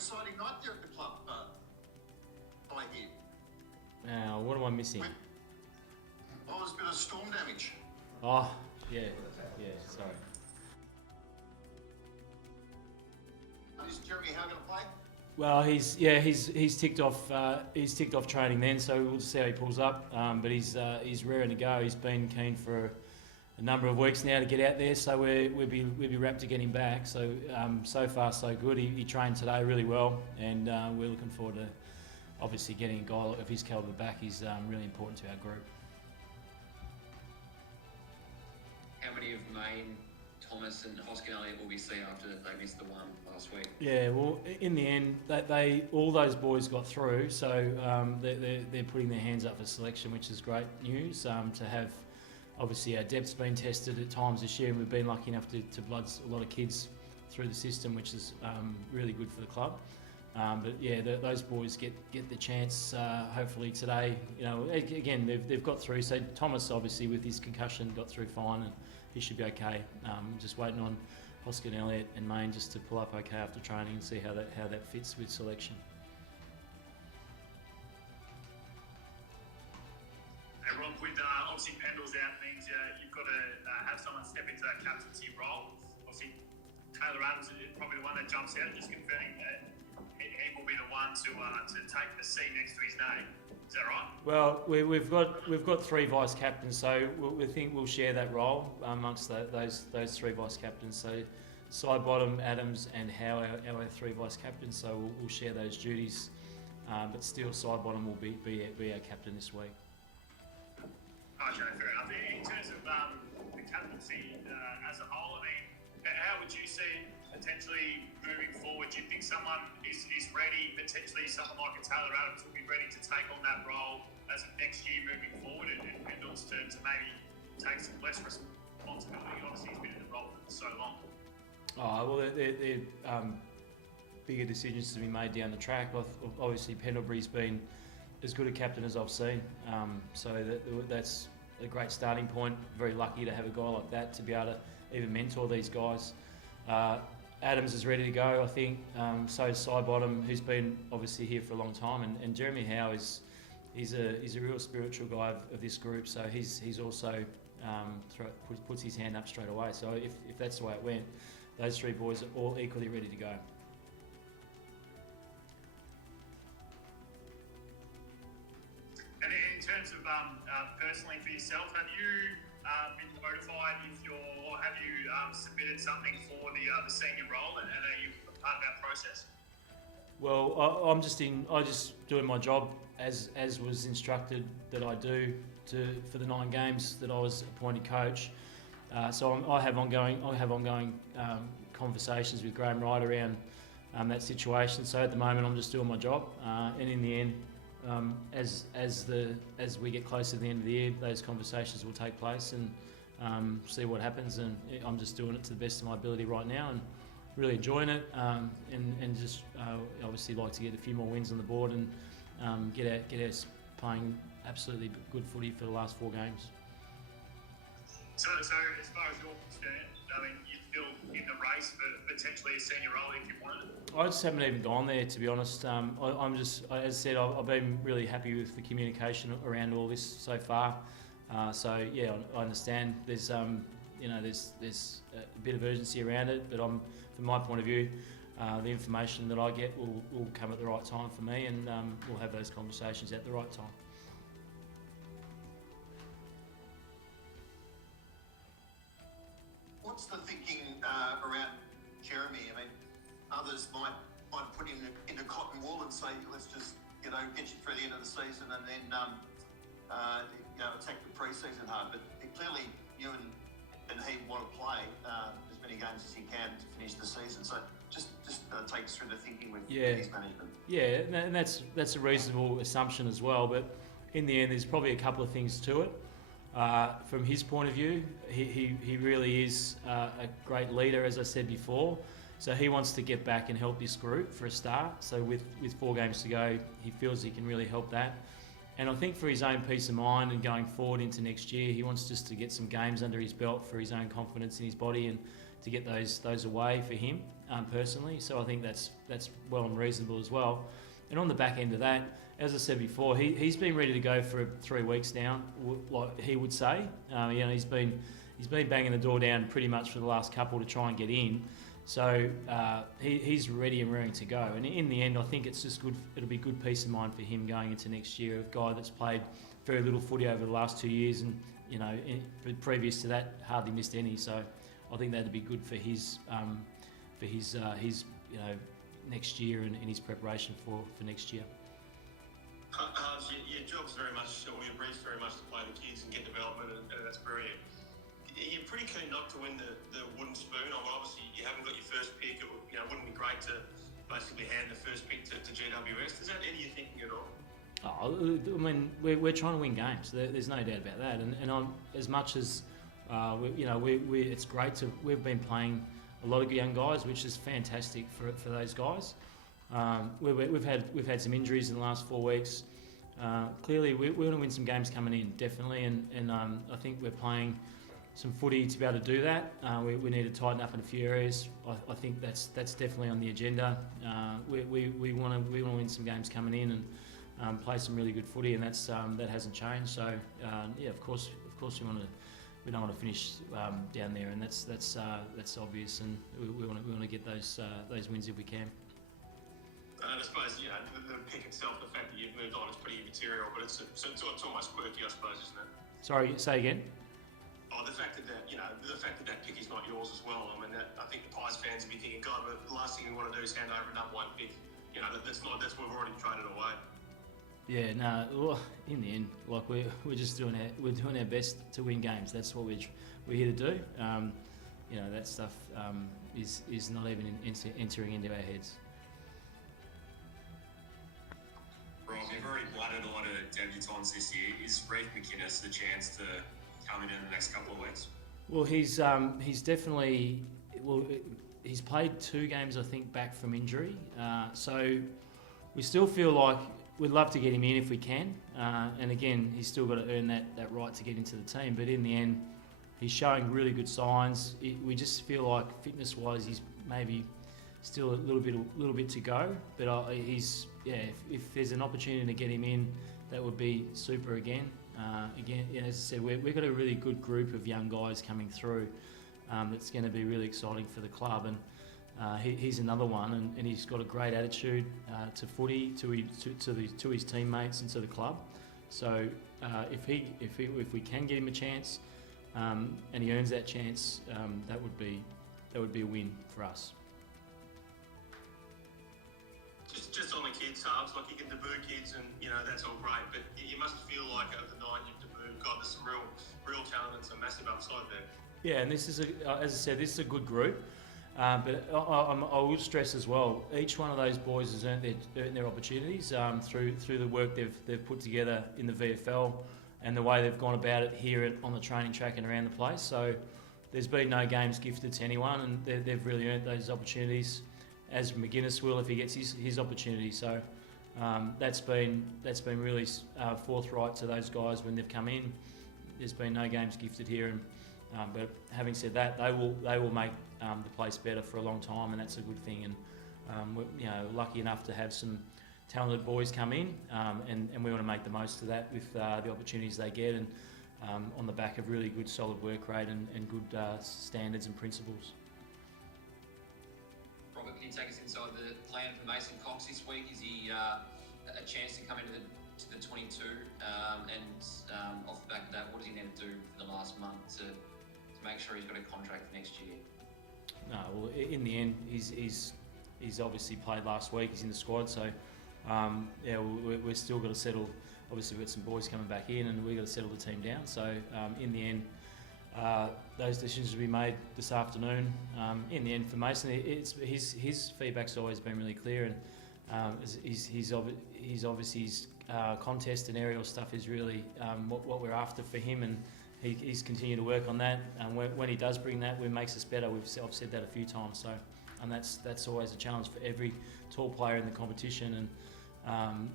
exciting night there at the club, I hear. Now, what am I missing? Oh, there's a bit of storm damage. Oh, yeah, sorry. Is Jeremy Howe going to play? Well, he's ticked off training then, so we'll see how he pulls up. But he's raring to go. He's been keen for a number of weeks now to get out there, so we'd be rapt to get him back. So so far so good. He trained today really well, and we're looking forward to obviously getting a guy of his calibre back. He's really important to our group. How many of Mayne, Thomas and Hoskin-Elliot will we see after they missed the one last week? Yeah, well, in the end, they all those boys got through, so they're putting their hands up for selection, which is great news. To have, obviously, our depth's been tested at times this year, and we've been lucky enough to blood a lot of kids through the system, which is really good for the club. But yeah, those boys get the chance. Hopefully today, you know, again they've got through. So Thomas, obviously with his concussion, got through fine, and he should be okay. Just waiting on Hoskin-Elliot and Mayne just to pull up okay after training and see how that fits with selection. Hey Rob, with obviously Pendle's out, means you've got to have someone step into that captaincy role. Obviously, Taylor Adams is probably the one that jumps out, just confirming that he will be the one to take the C next to his name. Is that right? Well, we've got three vice captains, so we think we'll share that role amongst those three vice captains. So Sidebottom, Adams, and Howe, our three vice captains. So we'll share those duties, but still Sidebottom will be our captain this week. Okay, fair enough. In terms of the captaincy as a whole, I mean, how would you see potentially moving forward? Do you think someone is ready, potentially someone like a Taylor Adams will be ready to take on that role as of next year moving forward, and Pendle's to maybe take some less responsibility? Obviously, he's been in the role for so long. Oh, well, they're bigger decisions to be made down the track. Obviously, Pendlebury's been as good a captain as I've seen, so that's a great starting point. Very lucky to have a guy like that to be able to even mentor these guys. Adams is ready to go, I think. So is Sidebottom, who's been obviously here for a long time, and Jeremy Howe he's a real spiritual guy of this group. So he's also puts his hand up straight away. So if that's the way it went, those three boys are all equally ready to go. And in terms of personally for yourself, have you been notified or have you submitted something for the senior role, and are you part of that process? Well, I'm just doing my job as was instructed that I do for the 9 games that I was appointed coach. So I have ongoing conversations with Graham Wright around that situation. So at the moment, I'm just doing my job, and in the end, as we get closer to the end of the year, those conversations will take place and see what happens. And I'm just doing it to the best of my ability right now, and really enjoying it, and just obviously like to get a few more wins on the board and get us playing absolutely good footy for the last 4 games. So as far as you're concerned, I mean, you're still in the race for potentially a senior role if you wanted it? I just haven't even gone there, to be honest. I'm just, as I said, I've been really happy with the communication around all this so far. So yeah, I understand there's there's a bit of urgency around it, but from my point of view, the information that I get will come at the right time for me, and we'll have those conversations at the right time. What's the thinking around Jeremy? I mean, others might put him into cotton wool and say, let's just get you through the end of the season and then attack the pre-season hard. But clearly, you and he want to play as many games as he can to finish the season. So just take us through the thinking with his management. Yeah, and that's a reasonable assumption as well. But in the end, there's probably a couple of things to it. From his point of view, he really is a great leader, as I said before. So he wants to get back and help this group for a start. So with 4 games to go, he feels he can really help that. And I think for his own peace of mind and going forward into next year, he wants just to get some games under his belt for his own confidence in his body and to get those away for him personally. So I think that's well and reasonable as well. And on the back end of that, as I said before, he's been ready to go for 3 weeks now, like he would say. He's been banging the door down pretty much for the last couple to try and get in. So he's ready and raring to go. And in the end, I think it's just good. It'll be good peace of mind for him going into next year. A guy that's played very little footy over the last 2 years, and previous to that, hardly missed any. So I think that'd be good for his next year and his preparation for next year. Your job's very much, or your brief's very much to play the kids and get development, and that's brilliant. You're pretty keen not to win the wooden spoon. Obviously, you haven't got your first pick. It wouldn't be great to basically hand the first pick to GWS. Is that any of your thinking at all? I mean, we're trying to win games. There's no doubt about that. And I'm, as much as it's great to. We've been playing a lot of young guys, which is fantastic for those guys. We've had some injuries in the last 4 weeks. Clearly, we want to win some games coming in, definitely, and I think we're playing some footy to be able to do that. We need to tighten up in a few areas. I think that's definitely on the agenda. We want to win some games coming in and play some really good footy, and that hasn't changed. So of course we don't want to finish down there, and that's obvious, and we want to get those wins if we can. And I suppose the pick itself, the fact that you've moved on, is pretty immaterial, but it's almost quirky, I suppose, isn't it? Sorry, say again. Oh, the fact that that pick is not yours as well. I mean, I think the Pies fans will be thinking, God, but the last thing we want to do is hand over another one pick. That's we've already traded away. Yeah, no. Well, in the end, like we're just doing our best to win games. That's what we're here to do. That stuff is not even entering into our heads. Rob, you've already blooded a lot of debutants this year. Is Reece McInnes the chance to come in the next couple of weeks? Well, he's definitely he's played 2 games, I think, back from injury. So we still feel like we'd love to get him in if we can. And again, he's still got to earn that right to get into the team. But in the end, he's showing really good signs. We just feel like fitness-wise, he's maybe still a little bit to go. But if there's an opportunity to get him in, that would be super again. As I said, we've got a really good group of young guys coming through. That's going to be really exciting for the club, and he's another one, and he's got a great attitude to footy, to his teammates, and to the club. So if we can get him a chance, and he earns that chance, that would be a win for us. Just on the kids' halves, like you can debut kids, and that's all great, but you must feel like over the 9 you've debuted, God, there's some real talent and some massive upside there. Yeah, and this is as I said, this is a good group. But I will stress as well, each one of those boys has earned their opportunities through the work they've put together in the VFL and the way they've gone about it here on the training track and around the place. So there's been no games gifted to anyone, and they've really earned those opportunities, as McInnes will if he gets his opportunity. So that's been really forthright to those guys when they've come in. There's been no games gifted here, but having said that, they will make the place better for a long time, and that's a good thing. And we're lucky enough to have some talented boys come in, and we want to make the most of that with the opportunities they get, and on the back of really good solid work rate and good standards and principles. Robert, can you take us inside the plan for Mason Cox this week? Is he a chance to come into the 22? And off the back of that, what does he need to do for the last month to make sure he's got a contract for next year? No, well, in the end, he's obviously played last week. He's in the squad, so we're still got to settle. Obviously, we've got some boys coming back in, and we've got to settle the team down. So in the end, those decisions will be made this afternoon. In the end, for Mason, his feedback's always been really clear, and he's obviously his contest and aerial stuff is really what we're after for him, and he's continued to work on that. And when he does bring that, it makes us better. I've said that a few times. So, and that's always a challenge for every tall player in the competition.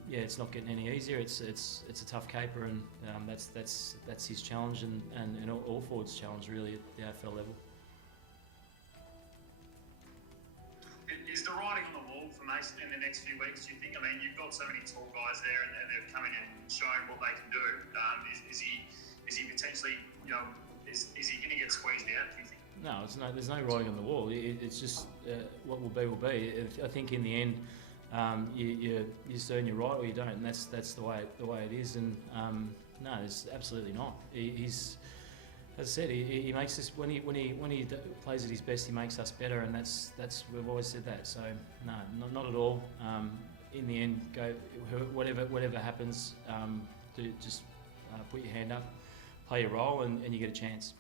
yeah, it's not getting any easier. It's a tough caper, and that's his challenge, and all forwards' challenge really at the AFL level. Is the writing on the wall for Mason in the next few weeks, do you think? I mean, you've got so many tall guys there and they've come in and shown what they can do. Is he potentially, is he going to get squeezed out, do you think? No, there's no writing on the wall. It's just what will be will be. I think in the end, you earn your right or you don't, and that's the way it is. And no, it's absolutely not. He's, as I said, he makes us when he plays at his best, he makes us better, and that's we've always said that. So no, not at all. In the end, go whatever happens, just put your hand up, play your role, and you get a chance.